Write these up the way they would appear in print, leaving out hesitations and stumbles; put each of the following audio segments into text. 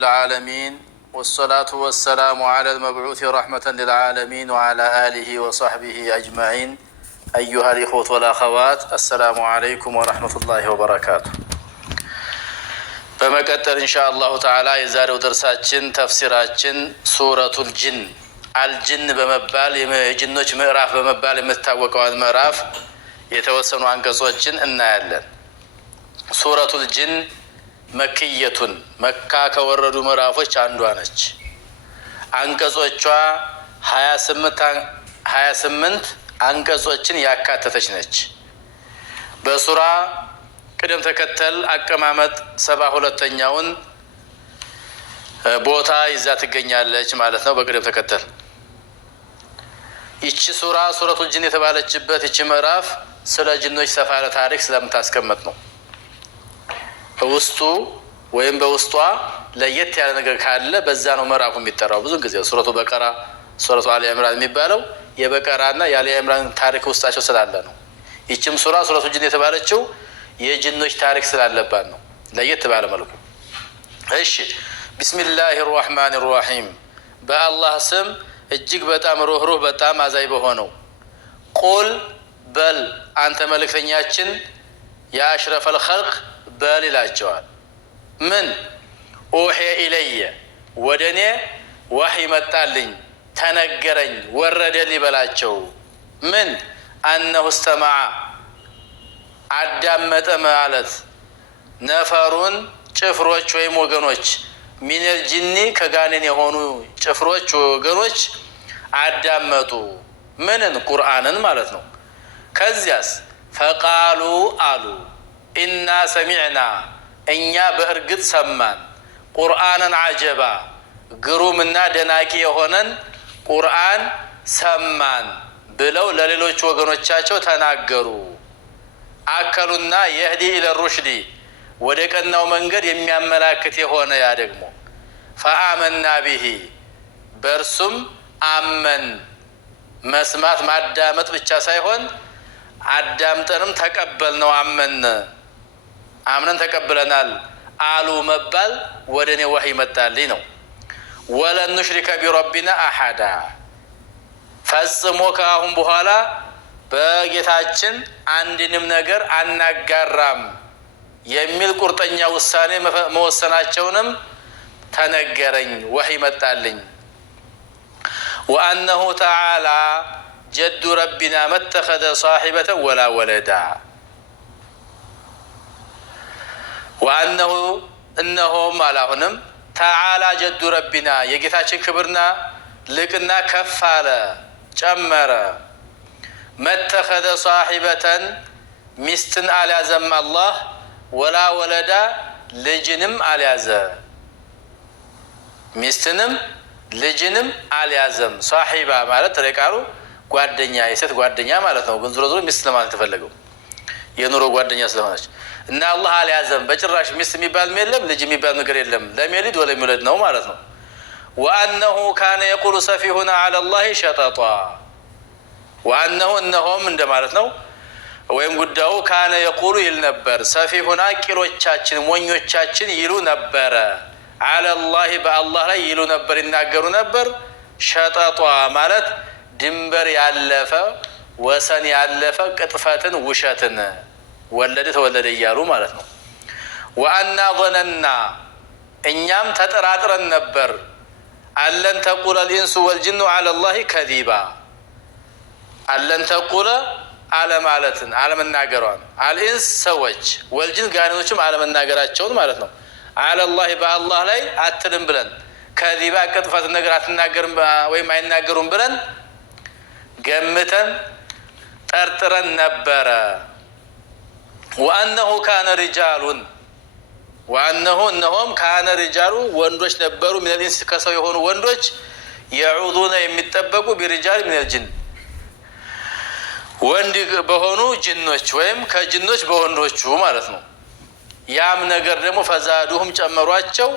العالمين والصلاة والسلام على المبعوث رحمة للعالمين وعلى آله وصحبه أجمعين. أيها الإخوة والأخوات، السلام عليكم ورحمة الله وبركاته. بمكتر إن شاء الله تعالى يزارو درساتين تفسيراتين سورة الجن. الجن بمبال جنوش مئراف بمبال متاوقع المئراف يتوسنوا عن قصوتين النال. سورة الجن መክየቱን መካ ከወረዱ ምዕራፎች አንዷ ነች። አንቀጾቿ 28 አንቀጾችን ያካተተች ነች። በሱራ ቅደም ተከተል አቀማመጥ 72ኛውን ቦታ ይዛ ትገኛለች ማለት ነው። በቅደም ተከተል ይቺ ሱራ ሱረቱል ጂን የተባለችበት ይቺ ምዕራፍ ስለ ጅኖች ሰፋ ያለ ታሪክ ስለምታስቀምጥ ነው። በውስጡ ወይም በውስጧ ለየት ያለ ነገር ካለ በዛ ነው ምዕራፉ የሚጠራው። ብዙ ጊዜ ሱረቱ በቀራ ሱረቱ አሊ ኢምራን የሚባለው የበቀራና የአሊ ኢምራን ታሪክ ውስጣቸው ስላለ ነው። ይችም ሱራ ሱረቱ ጂን የተባለችው የጅኖች ታሪክ ስላለባት ነው ለየት ባለ መልኩ። እሺ ቢስሚላሂር ረህማኒር ረሂም በአላህ ስም እጅግ በጣም ሩህሩህ በጣም አዛኝ በሆነው ቁል በል አንተ መልእክተኛችን የአሽረፈል ኸልቅ በል ይላቸዋል። ምን ኡሂየ ኢለየ ወደኔ ወህይ መጣልኝ ተነገረኝ ወረደልኝ በላቸው። ምን አነሁ እስተመዐ አዳመጠ ማለት ነፈሩን ጭፍሮች ወይም ወገኖች ሚነል ጂኒ ከጋኔን የሆኑ ጭፍሮች ወገኖች አዳመጡ ምንን ቁርአንን ማለት ነው። ከዚያስ ፈቃሉ አሉ ኢና ሰሚዕና እኛ በእርግጥ ሰማን ቁርአንን አጀባ ግሩምና ደናቂ የሆነን ቁርአን ሰማን ብለው ለሌሎች ወገኖቻቸው ተናገሩ። አከሉና የህዲ ኢለ ሩሽዲ ወደ ቀናው መንገድ የሚያመላክት የሆነ ያ ደግሞ ፈአመና ቢሂ በእርሱም አመን መስማት ማዳመጥ ብቻ ሳይሆን አዳምጠንም ተቀበል ነው። አምነን ተቀብለናል አሉ መባል ወደ እኔ ወህይ መጣልኝ ነው። ወለን ኑሽሪከ ቢረቢና አሐዳ ፈጽሞ ከአሁን በኋላ በጌታችን አንድንም ነገር አናጋራም የሚል ቁርጠኛ ውሳኔ መወሰናቸውንም ተነገረኝ ወህይ መጣልኝ። ወአነሁ ተዓላ ጀዱ ረቢና መተኸዘ ሳሒበተ ወላ ወለዳ ወአነሁ እነሆም አላሁንም ተዓላ ጀዱ ረቢና የጌታችን ክብርና ልቅና ከፍ አለ ጨመረ። መተኸዘ ሳሒበተን ሚስትን አልያዘም አላህ ወላ ወለዳ ልጅንም አልያዘ ሚስትንም ልጅንም አልያዘም። ሳሒባ ማለት ቃሉ ጓደኛ የሴት ጓደኛ ማለት ነው። ግን ዞሮ ዞሮ ሚስት ለማለት የተፈለገው የኑሮ ጓደኛ ስለሆነች እና አላህ አልያዘም በጭራሽ ሚስት የሚባል የለም ልጅ የሚባል ነገር የለም። ለሚወልድ ወለሚወለድ ነው ማለት ነው። ወአነሁ ካነ የቁሉ ሰፊሁና ዐለ ላሂ ሸጠጣ ወአነሁ እነሆም እንደማለት ነው። ወይም ጉዳዩ ካነ የቁሉ ይል ነበር ሰፊሁና ቂሎቻችን ሞኞቻችን ይሉ ነበረ ዐለ ላሂ በአላህ ላይ ይሉ ነበር ይናገሩ ነበር። ሸጠጧ ማለት ድንበር ያለፈ ወሰን ያለፈ ቅጥፈትን ውሸትን ወለደ ተወለደ እያሉ ማለት ነው። ወአና ظነና እኛም ተጠራጥረን ነበር አለን ተቁለ ልኢንሱ ወልጅኑ ዐለ ላሂ ከዚባ አለን ተቁለ አለማለትን አለመናገሯን አልኢንስ ሰዎች ወልጅን ጋኔኖችም አለመናገራቸውን ማለት ነው። ዐለ ላሂ በአላህ ላይ አትልም ብለን ከዚባ ቅጥፈት ነገር አትናገርም ወይም አይናገሩም ብለን ገምተን ጠርጥረን ነበረ። ወአነሁ ካነ ሪጃሉን ወአነሁ እነሆም ካነ ሪጃሉ ወንዶች ነበሩ ሚነል ኢንስ ከሰው የሆኑ ወንዶች የዑዙነ የሚጠበቁ ቢሪጃል ሚነል ጂን ወንድ በሆኑ ጅኖች ወይም ከጅኖች በወንዶቹ ማለት ነው። ያም ነገር ደግሞ ፈዛዱሁም ጨመሯቸው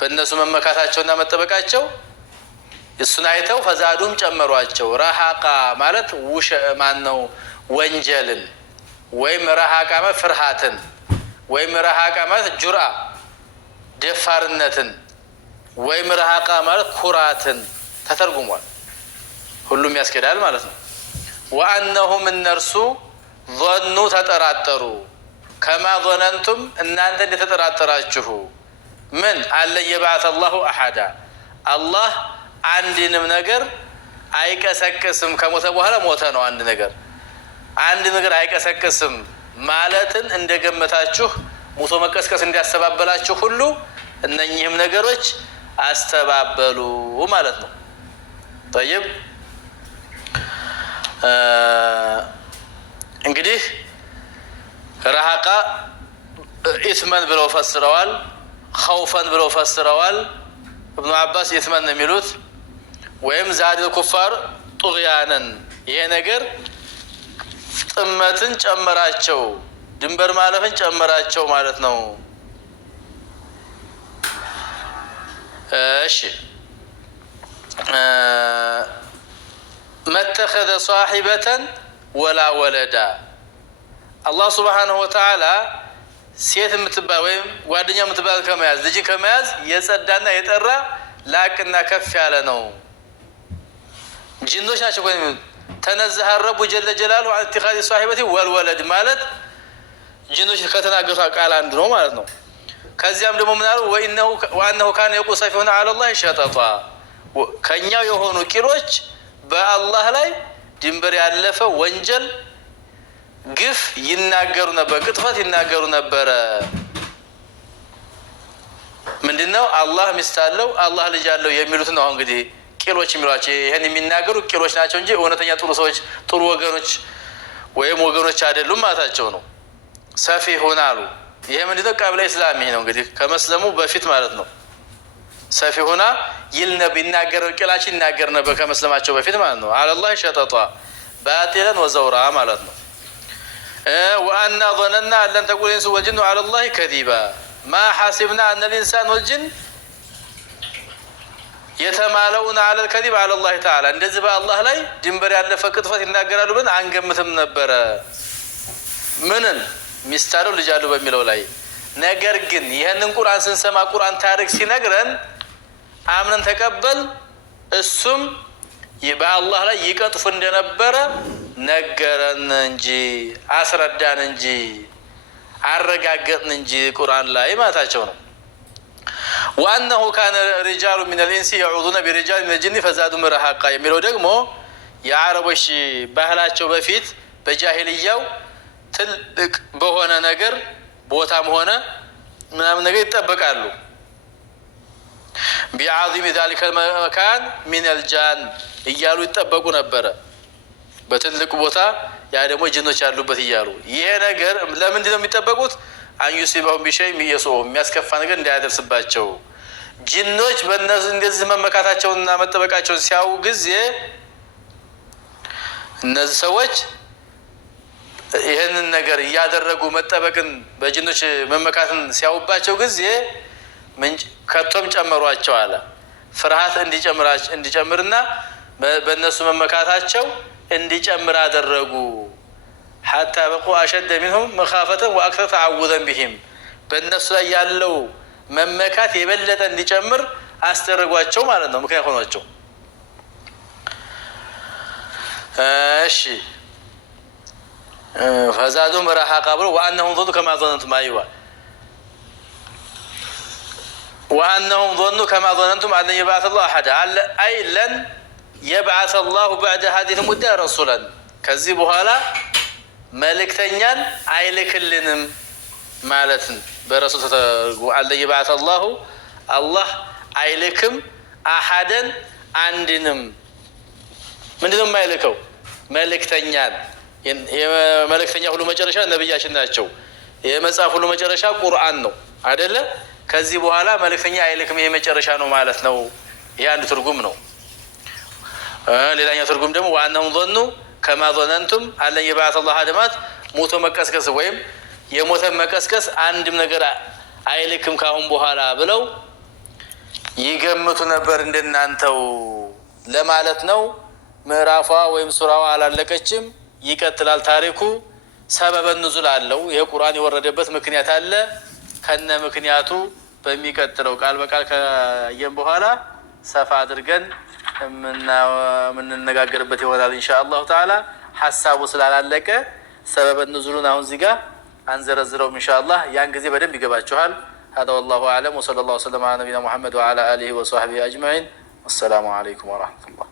በእነሱ መመካታቸውና መጠበቃቸው እሱን አይተው ፈዛዱም ጨመሯቸው። ረሃቃ ማለት ማን ነው ወንጀልን ወይም ረሃቃ ማለት ፍርሃትን ወይም ረሃቃ ማለት ጁርአ ደፋርነትን ወይም ረሃቃ ማለት ኩራትን ተተርጉሟል። ሁሉም ያስኬዳል ማለት ነው። ወአነሁም እነርሱ ظኑ ተጠራጠሩ ከማ ظነንቱም እናንተ እንደተጠራጠራችሁ ምን አለ የባዓተ አላሁ አሐዳ አላህ አንድንም ነገር አይቀሰቅስም ከሞተ በኋላ ሞተ ነው። አንድ ነገር አይቀሰቅስም ማለትን እንደገመታችሁ ሙቶ መቀስቀስ እንዲያስተባበላችሁ ሁሉ እነኚህም ነገሮች አስተባበሉ ማለት ነው። طيب እንግዲህ ረሃቃ ኢስመን ብለው ፈስረዋል፣ ኸውፈን ብለው ፈስረዋል። ኢብኑ አባስ ኢስመን ነው የሚሉት ወይም ዛዲል ኩፋር ጡግያነን ይሄ ነገር ጥመትን ጨመራቸው ድንበር ማለፍን ጨመራቸው ማለት ነው። እሺ መተኸዘ ሷሒበተን ወላ ወለዳ አላህ ሱብሓነሁ ወተዓላ ሴት የምትባል ወይም ጓደኛ የምትባል ከመያዝ ልጅ ከመያዝ የጸዳና የጠራ ላቅና ከፍ ያለ ነው። ጂኖች ናቸው ወይ ተነዘሀ ረቡ ጀለ ጀላሉ አን ኢትኻዚ ሷሒበቲ ወልወለድ ማለት ጂኖች ከተናገሩት ቃል አንዱ ነው ማለት ነው። ከዚያም ደግሞ ምን አሉ ወአነሁ ካነ የቁል ሰፊሁና ዐለላሂ ሸጠጣ ከኛው የሆኑ ቂሎች በአላህ ላይ ድንበር ያለፈ ወንጀል ግፍ ይናገሩ ነበር፣ ቅጥፈት ይናገሩ ነበረ። ምንድነው አላህ ሚስት አለው አላህ ልጅ አለው የሚሉት ነው እንግዲህ ቂሎች የሚሏቸው። ይሄን የሚናገሩ ቂሎች ናቸው እንጂ እውነተኛ ጥሩ ሰዎች ጥሩ ወገኖች ወይም ወገኖች አይደሉም ማለታቸው ነው። ሰፊሁን አሉ። ይሄ ምንድነው ቀብለ እስላም ነው እንግዲህ ከመስለሙ በፊት ማለት ነው። ሰፊሁና ይናገረው ቂላችን ይናገር ነበር ከመስለማቸው በፊት ማለት ነው። አለላህ ሸጠጣ ባጢለን ወዘውራ ማለት ነው። ወአና ظننا أن لن تقول الإنس والجن على الله كذبا ما حسبنا أن الإنسان والجن يتمالؤون على الكذب على الله تعالى እንደዚህ በአላህ ላይ ድንበር ያለፈ ቅጥፈት ይናገራሉ ብለን አንገምትም ነበረ። ምንን ሚስታለው ልጅ አለው በሚለው ላይ ነገር ግን ይሄንን ቁርአን ስንሰማ ቁርአን ታሪክ ሲነግረን አምነን ተቀበል እሱም በአላህ ላይ ይቀጥፍ እንደነበረ ነገረን እንጂ አስረዳን እንጂ አረጋገጥን እንጂ ቁርአን ላይ ማታቸው ነው። وأنه كان رجال من الإنس يعوذون برجال من الجن فزادهم رهقا የሚለው ደግሞ የአረቦች ባህላቸው በፊት በጃሂልያው ትልቅ በሆነ ነገር ቦታም ሆነ ምናምን ነገር ይጠበቃሉ። ቢዓዚም ذلك المكان من الجان እያሉ ይጠበቁ ነበረ በትልቅ ቦታ ያ ደግሞ ጅኖች ያሉበት እያሉ። ይሄ ነገር ለምንድን ነው የሚጠበቁት? አንዩሲባሁም ቢሸይ የሚየሱም የሚያስከፋ ነገር እንዳያደርስባቸው። ጅኖች በእነዚህ እንደዚህ መመካታቸውንና መጠበቃቸውን ሲያዩ ጊዜ እነዚህ ሰዎች ይህንን ነገር እያደረጉ መጠበቅን በጅኖች መመካትን ሲያዩባቸው ጊዜ ከቶም ጨመሯቸው አለ። ፍርሃት እንዲጨምርና በእነሱ መመካታቸው እንዲጨምር አደረጉ። ሐታ በቁ አሸደ ሚንሁም መኻፈተን ወአክተር ተዓውዘን ቢሂም በእነሱ ላይ ያለው መመካት የበለጠ እንዲጨምር አስደረጓቸው ማለት ነው። ምክንያት ሆኗቸው። እሺ ፈዛዱም ረሃቃ ብሎ ወአነሁም ظنوا كما ظننتم አይዋ وأنهم ظنوا كما ظننتم أن يبعث الله أحد أي لن يبعث الله بعد هذه المدة رسولا ከዚህ በኋላ መልእክተኛን አይልክልንም ማለትን በረሱል አለ يبعث الله አላህ አይልክም አሐደን አንድንም ምንድነው የማይልከው መልእክተኛን። የመልእክተኛ ሁሉ መጨረሻ ነብያችን ናቸው። የመጽሐፍ ሁሉ መጨረሻ ቁርአን ነው አይደለ? ከዚህ በኋላ መልእክተኛ አይልክም ይሄ መጨረሻ ነው ማለት ነው። ይሄ አንድ ትርጉም ነው። ሌላኛው ትርጉም ደግሞ وأنهم ظنوا كما ظننتم أن يبعث الله አደማት ሞቶ መቀስቀስ ወይም የሞተ መቀስቀስ አንድም ነገር አይልክም ካሁን በኋላ ብለው ይገምቱ ነበር እንደናንተው ለማለት ነው። ምዕራፏ ወይም ሱራዋ አላለቀችም፣ ይቀጥላል ታሪኩ። ሰበበ ንዙል አለው። ይሄ ቁርአን የወረደበት ምክንያት አለ። ከነ ምክንያቱ በሚቀጥለው ቃል በቃል ከየም በኋላ ሰፋ አድርገን የምንነጋገርበት ይሆናል ኢንሻአላሁ ተዓላ። ሐሳቡ ስላላለቀ ሰበበ ኑዙሉን አሁን እዚህ ጋር አንዘረዝረውም ኢንሻአላህ። ያን ጊዜ በደንብ ይገባችኋል። هذا والله أعلم وصلى الله وسلم على نبينا محمد وعلى آله وصحبه أجمعين والسلام عليكم ورحمة الله